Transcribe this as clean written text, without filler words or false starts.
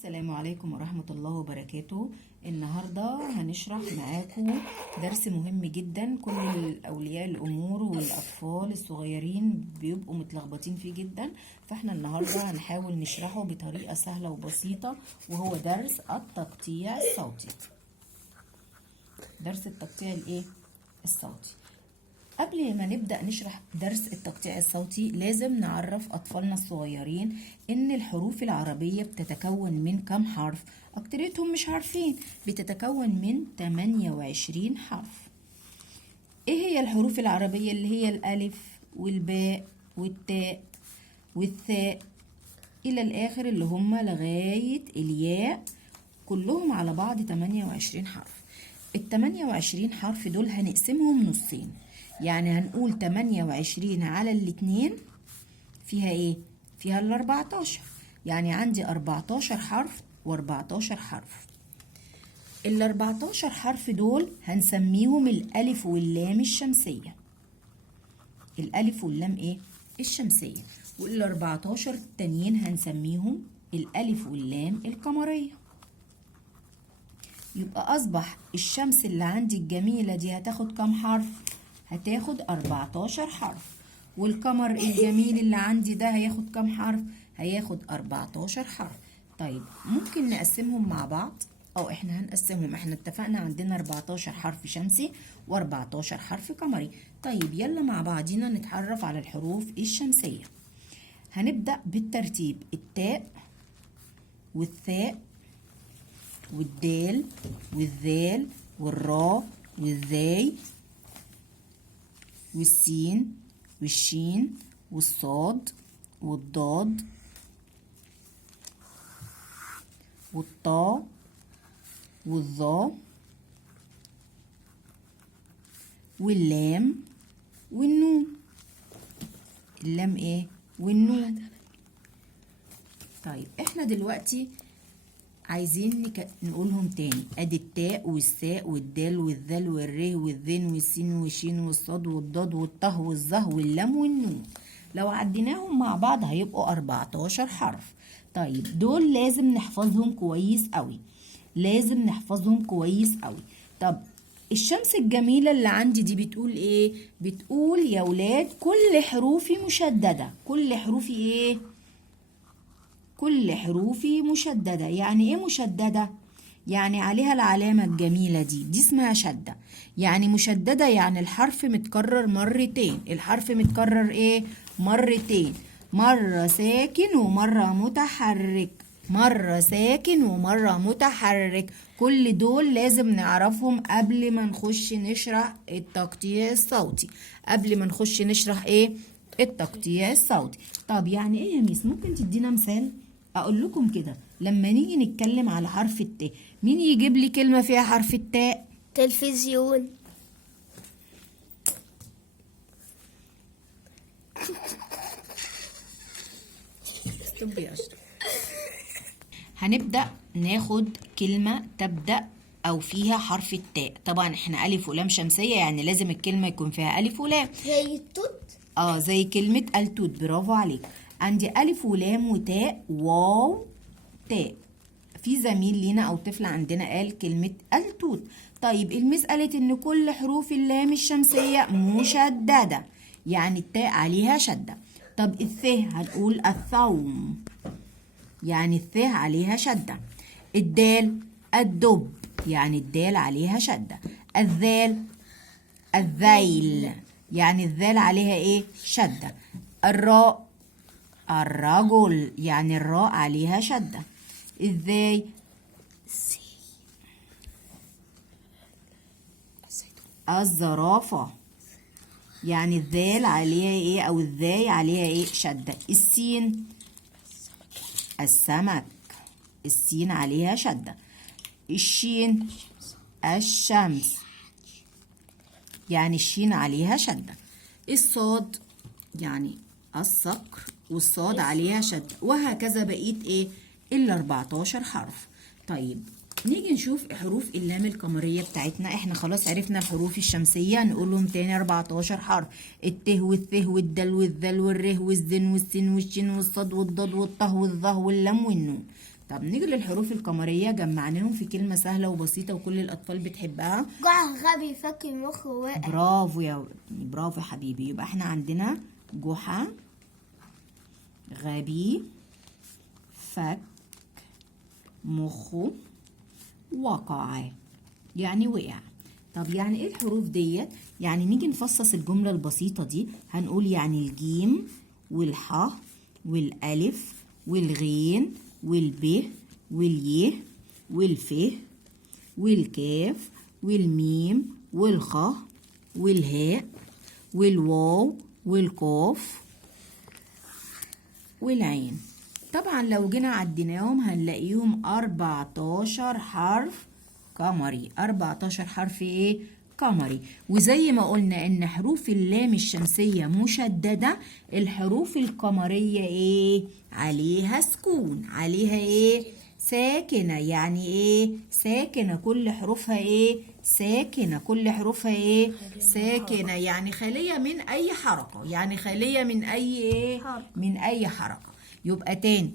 السلام عليكم ورحمة الله وبركاته. النهاردة هنشرح معاكم درس مهم جدا. كل أولياء الأمور والأطفال الصغيرين بيبقوا متلخبطين فيه جدا، فاحنا النهاردة هنحاول نشرحه بطريقة سهلة وبسيطة، وهو درس التقطيع الصوتي. درس التقطيع الصوتي. قبل ما نبدأ نشرح درس التقطيع الصوتي لازم نعرف أطفالنا الصغيرين إن الحروف العربية بتتكون من كم حرف؟ أكتريتهم مش عارفين. بتتكون من 28 حرف. إيه هي الحروف العربية؟ اللي هي الألف والباء والتاء والثاء إلى الآخر، اللي هم لغاية الياء، كلهم على بعض 28 حرف. ال 28 حرف دول هنقسمهم نصين، يعني هنقول 28 على الاتنين فيها ايه؟ فيها ال 14، يعني عندي 14 حرف و14 حرف. ال 14 حرف دول هنسميهم الألف واللام الشمسية. الألف واللام الشمسية. وال 14 التانيين هنسميهم الألف واللام القمرية. يبقى أصبح الشمس اللي عندي الجميلة دي هتاخد كام حرف؟ هتاخد 14 حرف. والقمر الجميل اللي عندي ده هياخد كام حرف؟ هياخد 14 حرف. طيب ممكن نقسمهم مع بعض؟ احنا هنقسمهم. احنا اتفقنا عندنا 14 حرف شمسي و14 حرف قمري. طيب يلا مع بعضينا نتعرف على الحروف الشمسية. هنبدأ بالترتيب: التاء والثاء والدال والذال والراء والذاي والسين والشين والصاد والضاد والطاء والظاء واللام والنون. اللام والنون. طيب احنا دلوقتي عايزين نقولهم تاني. ادي التاء والثاء والدال والذال والر والذين والسين والشين والصاد والضاد والطه والظه واللام والنون. لو عديناهم مع بعض هيبقوا 14 حرف. طيب دول لازم نحفظهم كويس قوي. لازم نحفظهم كويس قوي. طب الشمس الجميلة اللي عندي دي بتقول ايه؟ بتقول يا ولاد كل حروفي مشددة. كل حروفي كل حروفي مشددة. يعني ايه مشددة؟ يعني عليها العلامة الجميلة دي اسمها شدة. يعني مشددة يعني الحرف متكرر مرتين. الحرف متكرر مرتين. مرة ساكن ومرة متحرك. مرة ساكن ومرة متحرك. كل دول لازم نعرفهم قبل ما نخش نشرح التقطيع الصوتي. قبل ما نخش نشرح التقطيع الصوتي. طب يعني ايه يا ميس؟ ممكن تدينا مثال؟ اقول لكم كده، لما نيجي نتكلم على حرف التاء، مين يجيب لي كلمة فيها حرف التاء؟ تلفزيون. استوب يا أشرف. هنبدأ ناخد كلمة تبدأ أو فيها حرف التاء. طبعا احنا ألف ولام شمسية، يعني لازم الكلمة يكون فيها ألف ولام. زي التوت. زي كلمة التوت. برافو عليك. عندي ألف ولام وتاء واو تاء. في زميل لينا أو طفل عندنا قال كلمة التوت. طيب المس قالت إن كل حروف اللام الشمسية مشددة، يعني التاء عليها شدة. طب الثاء هنقول الثوم، يعني الثاء عليها شدة. الدال الدب، يعني الدال عليها شدة. الذال الذيل، يعني الذال عليها شدة. الراء الرجل، يعني الراء عليها شدة. الذاي الزرافة، يعني الذال عليها او الذاي عليها شدة. السين السمك، السين عليها شدة. الشين الشمس، يعني الشين عليها شدة. الصاد يعني الصقر، والصاد عليها شدة. وهكذا بقيت ال 14 حرف. طيب نيجي نشوف حروف اللام القمرية بتاعتنا. احنا خلاص عرفنا الحروف الشمسية، نقولهم تاني 14 حرف: الت والث والدال والذال والره والزين والسين والشين والصاد والضاد والطه والظه واللام والنون. طب نيجي للحروف القمرية، جمعناهم في كلمة سهلة وبسيطة وكل الأطفال بتحبها. جحا غبي فك مخ واقع. برافو يا برافو يا حبيبي. يبقى احنا عندنا جحا غبي فك مخه وقع، يعني وقع. طب يعني ايه الحروف ديت؟ يعني نيجي نفصص الجملة البسيطة دي، هنقول يعني الجيم والح والألف والغين والب واليه والف والكاف والميم والخ والهاء والواو والقاف والعين. طبعا لو جينا عديناهم هنلاقيهم 14 حرف قمري. 14 حرف ايه؟ قمري. وزي ما قلنا ان حروف اللام الشمسية مشددة، الحروف القمرية ايه؟ عليها سكون، عليها ايه؟ ساكنة. يعني ايه ساكنة؟ كل حروفها ايه؟ ساكنة. كل حروفها ايه؟ ساكنة، يعني خالية من اي حركة، يعني خالية من اي ايه؟ من اي حركة. يبقى تاني